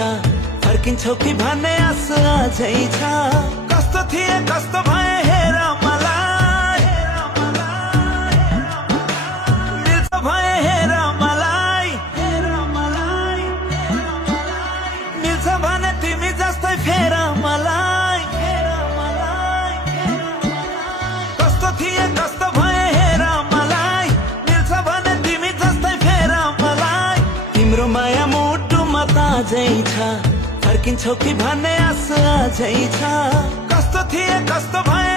छ फर्किन्छौ कि भन्ने आशा अझै छ कस्तो थिए कस्तो भए हेर मलाई मिल्छ भए हेर मलाई मिल्छ भने तिमी जस्तै फेर मलाई कस्तो थिए कस्तो भए हेर मलाई मिल्छ भने तिमी जस्तै फेर मलाई तिम्रो माया मुटुमा ताजै छ फर्किन्छौ कि भन्ने आशा अझै छ कस्तो थिए कस्तो भए